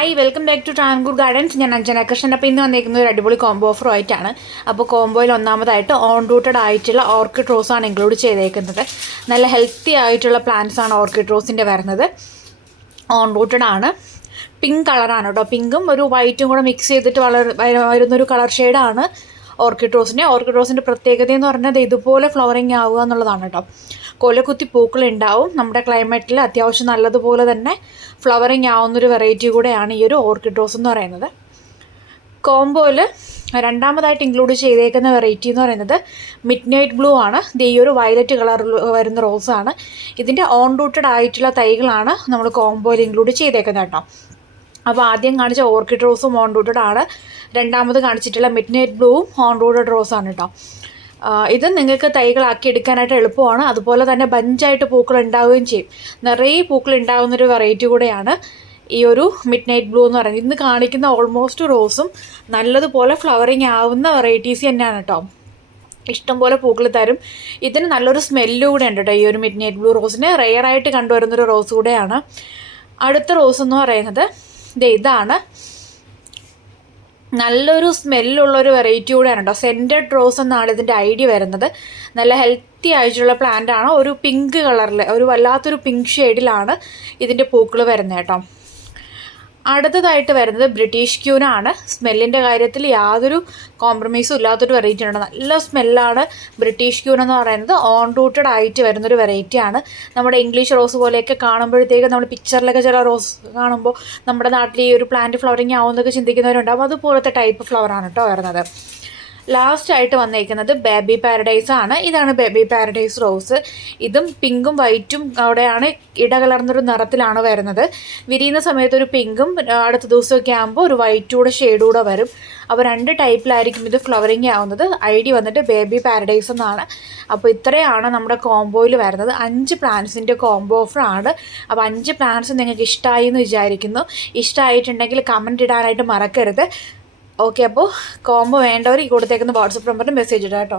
Hi welcome back to Travancore Gardens. ഞാൻ അഞ്ജന കൃഷ്ണൻ. അപ്പോൾ ഇന്ന് വന്നിരിക്കുന്നത് ഒരു അടിപൊളി കോംബോ ഓഫർ ആയിട്ടാണ്. അപ്പോൾ കോംബോയിൽ ഒന്നാമതായിട്ട് ഓൺ റൂട്ടഡ് ആയിട്ടുള്ള ഓർക്കിഡ് റോസാണ് ഇൻക്ലൂഡ് ചെയ്തേക്കുന്നത്. നല്ല ഹെൽത്തി ആയിട്ടുള്ള പ്ലാന്റ്സ് ആണ് ഓർക്കിഡ് റോസിൻ്റെ വരുന്നത്. ഓൺ റൂട്ടഡ് ആണ്, പിങ്ക് കളറാണ് കേട്ടോ. പിങ്കും ഒരു വൈറ്റും കൂടെ മിക്സ് ചെയ്തിട്ട് വരുന്നൊരു കളർ ഷെയ്ഡാണ് ഓർക്കിഡ് റോസിൻ്റെ പ്രത്യേകത എന്ന് പറഞ്ഞാൽ ഇതുപോലെ ഫ്ലവറിങ് ആവുക എന്നുള്ളതാണ് കേട്ടോ. കൊലകുത്തി പൂക്കളുണ്ടാവും. നമ്മുടെ ക്ലൈമറ്റിൽ അത്യാവശ്യം നല്ലതുപോലെ തന്നെ ഫ്ലവറിങ് ആവുന്നൊരു വെറൈറ്റി കൂടെയാണ് ഈ ഒരു ഓർക്കിഡ് റോസ് എന്ന് പറയുന്നത്. കോംബോയിൽ രണ്ടാമതായിട്ട് ഇൻക്ലൂഡ് ചെയ്തേക്കുന്ന വെറൈറ്റി എന്ന് പറയുന്നത് മിഡ് നൈറ്റ് ബ്ലൂ ആണ്. ഇത് ഈ ഒരു വയലറ്റ് കളറിൽ വരുന്ന റോസാണ്. ഇതിൻ്റെ ഓൺ റൂട്ടഡ് ആയിട്ടുള്ള തൈകളാണ് നമ്മൾ കോംബോയിൽ ഇൻക്ലൂഡ് ചെയ്തേക്കുന്നത് കേട്ടോ. അപ്പോൾ ആദ്യം കാണിച്ച ഓർക്കിഡ് റോസും ഓൺ റൂട്ടഡ് ആണ്. രണ്ടാമത് കാണിച്ചിട്ടുള്ള മിഡ് നൈറ്റ് ബ്ലൂവും ഓൺ റൂട്ടഡ് റോസാണ് കേട്ടോ. ഇത് നിങ്ങൾക്ക് തൈകളാക്കി എടുക്കാനായിട്ട് എളുപ്പമാണ്. അതുപോലെ തന്നെ ബഞ്ചായിട്ട് പൂക്കൾ ഉണ്ടാവുകയും ചെയ്യും. നിറയെ പൂക്കൾ ഉണ്ടാകുന്നൊരു വെറൈറ്റി കൂടെയാണ് ഈ ഒരു മിഡ് നൈറ്റ് ബ്ലൂ എന്ന് പറയുന്നത്. ഇന്ന് കാണിക്കുന്ന ഓൾമോസ്റ്റ് റോസും നല്ലതുപോലെ ഫ്ലവറിങ് ആവുന്ന വെറൈറ്റീസ് തന്നെയാണ് കേട്ടോ. ഇഷ്ടംപോലെ പൂക്കൾ തരും. ഇതിന് നല്ലൊരു സ്മെല്ല് കൂടെ ഉണ്ട് കേട്ടോ. ഈ ഒരു മിഡ് നൈറ്റ് ബ്ലൂ റോസിന് റെയറായിട്ട് കണ്ടുവരുന്നൊരു റോസ് കൂടെയാണ്. അടുത്ത റോസ് എന്ന് പറയുന്നത് ഇതാണ്. നല്ലൊരു സ്മെല്ലുള്ളൊരു വെറൈറ്റി കൂടെയാണ് കേട്ടോ. സെൻറ്റഡ് റോസ് എന്നാണ് ഇതിൻ്റെ ഐഡിയ വരുന്നത്. നല്ല ഹെൽത്തി ആയിട്ടുള്ള പ്ലാന്റ് ആണ്. ഒരു പിങ്ക് കളറിൽ, ഒരു വല്ലാത്തൊരു പിങ്ക് ഷെയ്ഡിലാണ് ഇതിൻ്റെ പൂക്കൾ വരുന്നത് കേട്ടോ. അടുത്തതായിട്ട് വരുന്നത് ബ്രിട്ടീഷ് ക്യൂനാണ്. സ്മെല്ലിൻ്റെ കാര്യത്തിൽ യാതൊരു കോംപ്രമൈസും ഇല്ലാത്തൊരു വെറൈറ്റി ആണ്. നല്ല സ്മെല്ലാണ് ബ്രിട്ടീഷ് ക്യൂൻ എന്ന് പറയുന്നത്. ഓൺ റൂട്ടഡ് ആയിട്ട് വരുന്നൊരു വെറൈറ്റിയാണ്. നമ്മുടെ ഇംഗ്ലീഷ് റോസ് പോലെയൊക്കെ കാണുമ്പോഴത്തേക്ക് നമ്മൾ പിക്ചറിലൊക്കെ ചില റോസ് കാണുമ്പോൾ നമ്മുടെ നാട്ടിൽ ഈ ഒരു പ്ലാന്റ് ഫ്ലവറിങ് ആവുന്നതൊക്കെ ചിന്തിക്കുന്നവരുണ്ടാവും. അതുപോലത്തെ ടൈപ്പ് ഫ്ലവറാണ് കേട്ടോ വരുന്നത്. ലാസ്റ്റായിട്ട് വന്നിരിക്കുന്നത് ബേബി പാരഡൈസ് ആണ്. ഇതാണ് ബേബി പാരഡൈസ് റോസ്. ഇതും പിങ്കും വൈറ്റും അവിടെയാണ് ഇടകലർന്നൊരു നിറത്തിലാണ് വരുന്നത്. വിരിയുന്ന സമയത്ത് ഒരു പിങ്കും അടുത്ത ദിവസമൊക്കെ ആകുമ്പോൾ ഒരു വൈറ്റും കൂടെ ഷെയ്ഡ് കൂടെ വരും. അപ്പോൾ രണ്ട് ടൈപ്പിലായിരിക്കും ഇത് ഫ്ലവറിങ് ആവുന്നത്. ഐഡി വന്നിട്ട് ബേബി പാരഡൈസ് എന്നാണ്. അപ്പോൾ ഇത്രയാണ് നമ്മുടെ കോംബോയിൽ വരുന്നത്. 5 പ്ലാന്റ്സിൻ്റെ കോംബോ ഓഫറാണ്. അപ്പോൾ 5 പ്ലാന്റ്സ് നിങ്ങൾക്ക് ഇഷ്ടമായി എന്ന് വിചാരിക്കുന്നു. ഇഷ്ടമായിട്ടുണ്ടെങ്കിൽ കമൻറ്റ് ഇടാനായിട്ട് മറക്കരുത്. ഓക്കെ, അപ്പോൾ കോംബോ വേണ്ടവർ ഈ കൊടുത്തേക്കുന്ന വാട്സപ്പ് നമ്പറിൽ മെസ്സേജ് ഇടാം കേട്ടോ.